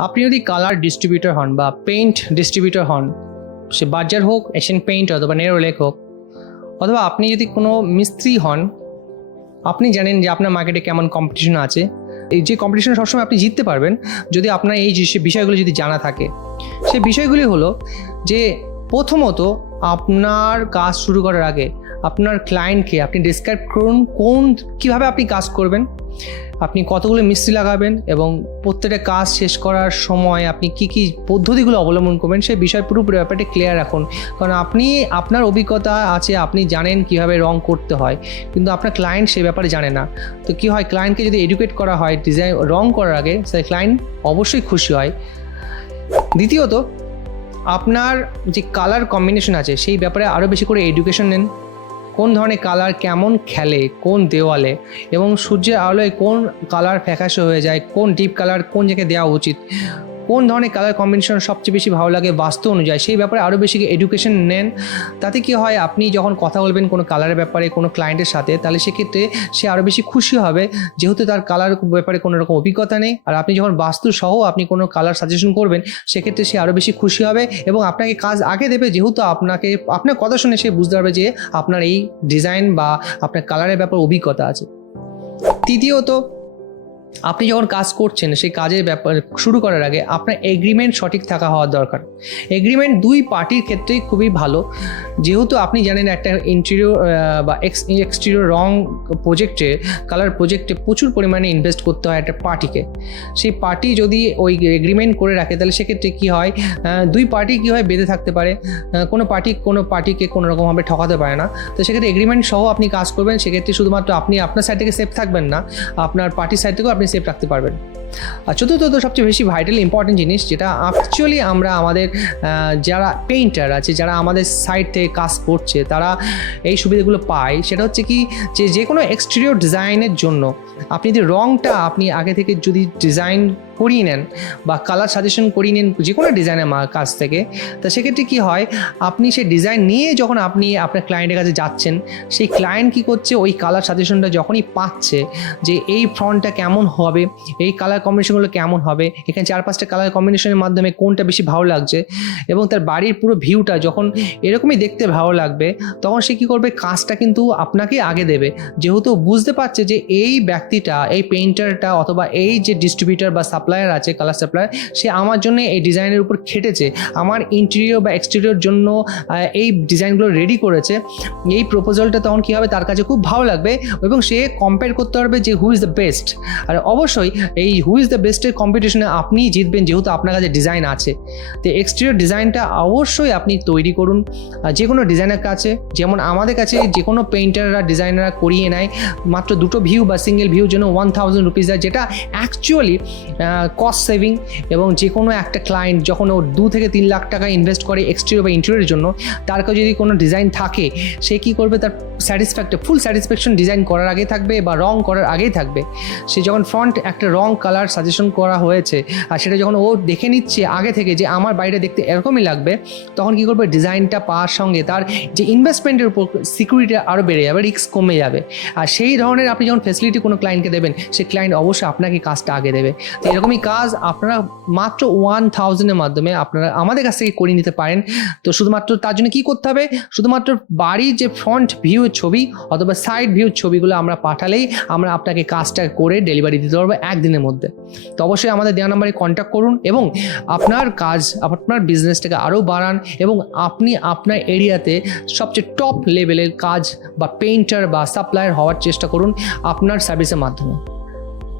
আপনি যদি colour distributor হন বা পেইন্ট ডিস্ট্রিবিউটর হন, সে বাজার হোক এশিয়ান পেইন্ট অথবা নেরোলেক হোক, অথবা আপনি যদি কোনো মিস্ত্রি হন, আপনি জানেন যে আপনার মার্কেটে কেমন কম্পিটিশন আছে। এই যে কম্পিটিশন সবসময় আপনি জিততে পারবেন, যদি আপনার এই যে বিষয়গুলো যদি জানা থাকে। সে বিষয়গুলি হলো যে প্রথমত আপনার কাজ শুরু করার আগে আপনার ক্লায়েন্টকে আপনি ডিসক্রাইব করুন, কোন, কীভাবে আপনি কাজ করবেন। আপনি কতগুলো মিস্ত্রি লাগাবেন এবং প্রত্যেকটা কাজ শেষ করার সময় আপনি কি কি পদ্ধতিগুলো অবলম্বন করবেন সেই বিষয় পুরোপুরি ব্যাপারটা ক্লিয়ার রাখুন। কারণ আপনি, আপনার অভিজ্ঞতা আছে, আপনি জানেন কীভাবে রং করতে হয়, কিন্তু আপনার ক্লায়েন্ট সে ব্যাপারে জানে না। তো কি হয় ক্লায়েন্টকে যদি এডুকেট করা হয় ডিজাইন রং করার আগে সেই ক্লায়েন্ট অবশ্যই খুশি হয়। দ্বিতীয়ত, আপনার যে কালার কম্বিনেশন আছে, সেই ব্যাপারে আরও বেশি করে এডুকেশন নেন। কোন ধরনের কালার কেমন খেলে, কোন দেওয়ালে এবং সূর্যের আলোয় কোন কালার ফ্যাকাশে হয়ে যায়, কোন ডিপ কালার কোন জায়গায় দেওয়া উচিত কোন ধরনের কালার কম্বিনেশন সবচেয়ে বেশি ভালো লাগে বাস্তু অনুযায়ী? সেই ব্যাপারে আরও বেশি এডুকেশন নেন। তাতে কি হয়, আপনি যখন কথা বলবেন কোনো কালারের ব্যাপারে, কোনো ক্লায়েন্টের সাথে, তাহলে সেক্ষেত্রে সে আরও বেশি খুশি হবে। যেহেতু তার কালার ব্যাপারে কোনো রকম অভিজ্ঞতা নেই, আর আপনি যখন বাস্তু সহ আপনি কোনো কালার সাজেশন করবেন, সেক্ষেত্রে সে আরও বেশি খুশি হবে এবং আপনাকে কাজ আগে দেবে। যেহেতু আপনাকে, আপনার কথা শুনে সে বুঝতে পারবে যে আপনার এই ডিজাইন বা আপনার কালারের ব্যাপারে অভিজ্ঞতা আছে। তৃতীয়ত আপনি যখন কাজ করছেন, সেই কাজের ব্যাপার শুরু করার আগে আপনার এগ্রিমেন্ট সঠিক থাকা হওয়ার দরকার। এগ্রিমেন্ট দুই পার্টির ক্ষেত্রেই খুবই ভালো। যেহেতু আপনি জানেন একটা ইন্টেরিয়র বা এক্স এক্সটেরিয়র রং প্রজেক্টে কালার প্রজেক্টে প্রচুর পরিমাণে ইনভেস্ট করতে হয় একটা পার্টিকে সেই পার্টি যদি ওই এগ্রিমেন্ট করে রাখে, তাহলে সেক্ষেত্রে কী হয়? দুই পার্টি কী হয়? বেঁধে থাকতে পারে। কোনো পার্টি কোনো পার্টিকে কোনো রকমভাবে ঠকাতে পারে না। তো সেক্ষেত্রে এগ্রিমেন্ট সহ আপনি কাজ করবেন। সেক্ষেত্রে শুধুমাত্র আপনি আপনার সাইড থেকে সেফ থাকবেন না। আপনার পার্টির সাইড থেকেও আপনি সেফ রাখতে পারবেন। আর চতুর্থত সবচেয়ে বেশি ভাইটাল ইম্পর্টেন্ট জিনিস, যেটা অ্যাকচুয়ালি আমরা আমাদের যারা পেইন্টার আছে, যারা আমাদের সাইড থেকে কাজ করছে, তারা এই সুবিধাগুলো পায়। সেটা হচ্ছে কি যে যে কোনো এক্সটেরিয়র ডিজাইনের জন্য আপনি যদি রংটা আপনি আগে থেকে যদি ডিজাইন করিয়ে নেন বা কালার সাজেশন করিয়ে নেন যে কোনো ডিজাইনের কাছ থেকে, তা সেক্ষেত্রে কী হয়, আপনি সেই ডিজাইন নিয়ে যখন আপনি আপনার ক্লায়েন্টের কাছে যাচ্ছেন, সেই ক্লায়েন্ট কী করছে, ওই কালার সাজেশনটা যখনই পাচ্ছে যে এই ফ্রন্টটা কেমন হবে, এই কালার কম্বিনেশনগুলো কেমন হবে, এখানে চার পাঁচটা কালার কম্বিনেশনের মাধ্যমে কোনটা বেশি ভালো লাগছে, এবং তার বাড়ির পুরো ভিউটা যখন এরকমই দেখতে ভালো লাগবে, তখন সে কী করবে, কাজটা কিন্তু আপনাকে আগে দেবে। যেহেতু বুঝতে পারছে যে এই ব্যক্তিটা, এই পেইন্টারটা অথবা এই যে ডিস্ট্রিবিউটার বা সাপ্লায়ার আছে কালার সাপ্লায়ার সে আমার জন্য এই ডিজাইনের উপর খেটেছে। আমার ইন্টেরিয়র বা এক্সটেরিয়র জন্য এই ডিজাইনগুলো রেডি করেছে। এই প্রপোজালটা তখন কী হবে? তার কাছে খুব ভালো লাগবে এবং সে কম্পেয়ার করতে পারবে যে হু ইজ দ্য বেস্ট আর অবশ্যই এই হু ইজ দ্য বেস্টের কম্পিটিশনে আপনিই জিতবেন যেহেতু আপনার কাছে ডিজাইন আছে। তো এক্সটেরিয়র ডিজাইনটা অবশ্যই আপনি তৈরি করুন। যে কোনো ডিজাইনের কাছে, যেমন আমাদের কাছে যে কোনো পেইন্টাররা ডিজাইনাররা করিয়ে নেয়। মাত্র দুটো ভিউ বা সিঙ্গেল ভিউর জন্য ওয়ান থাউজেন্ড রুপিস দেয়, যেটা অ্যাকচুয়ালি কস্ট সেভিং এবং যে কোনো একটা ক্লায়েন্ট যখন ও দু থেকে তিন লাখ টাকা ইনভেস্ট করে এক্সটেরিয়র বা ইন্টেরিয়রের জন্য, তার কাছে যদি কোনো ডিজাইন থাকে, সে কী করবে? তার স্যাটিসফ্যাক্ট ফুল স্যাটিসফ্যাকশন ডিজাইন করার আগেই থাকবে বা রং করার আগেই থাকবে। সে যখন ফ্রন্ট একটা রং কালার সাজেশন করা হয়েছে, আর সেটা যখন ও দেখে নিচ্ছে আগে থেকে যে আমার বাড়িটা দেখতে এরকমই লাগবে, তখন কী করবে? ডিজাইনটা পাওয়ার সঙ্গে তার যে ইনভেস্টমেন্টের উপর সিকিউরিটি আরও বেড়ে যাবে রিস্ক কমে যাবে। আর সেই ধরনের আপনি যখন ফেসিলিটি কোনো ক্লায়েন্টকে দেবেন সেই ক্লায়েন্ট অবশ্যই আপনাকে কাজটা আগে দেবে। তো এরকমই কাজ আপনারা মাত্র ওয়ান থাউজেন্ডের মাধ্যমে আপনারা আমাদের কাছ থেকে করিয়ে নিতে পারেন। তো শুধুমাত্র তার জন্য কী করতে হবে? শুধুমাত্র বাড়ির যে ফ্রন্ট ভিউ ছবি অথবা সাইড ভিউর ছবিগুলো আমরা পাঠালেই আমরা আপনাকে কাজটা করে ডেলিভারি দিতে পারব একদিনের মধ্যে। তো অবশ্যই আমাদের দেওয়া নাম্বারে কন্ট্যাক্ট করুন এবং আপনার কাজ, আপনার বিজনেসটাকে আরও বাড়ান এবং আপনি আপনার এরিয়াতে সবচেয়ে টপ লেভেলের কাজ বা পেইন্টার বা সাপ্লায়ার হওয়ার চেষ্টা করুন আপনার সার্ভিসের মাধ্যমে।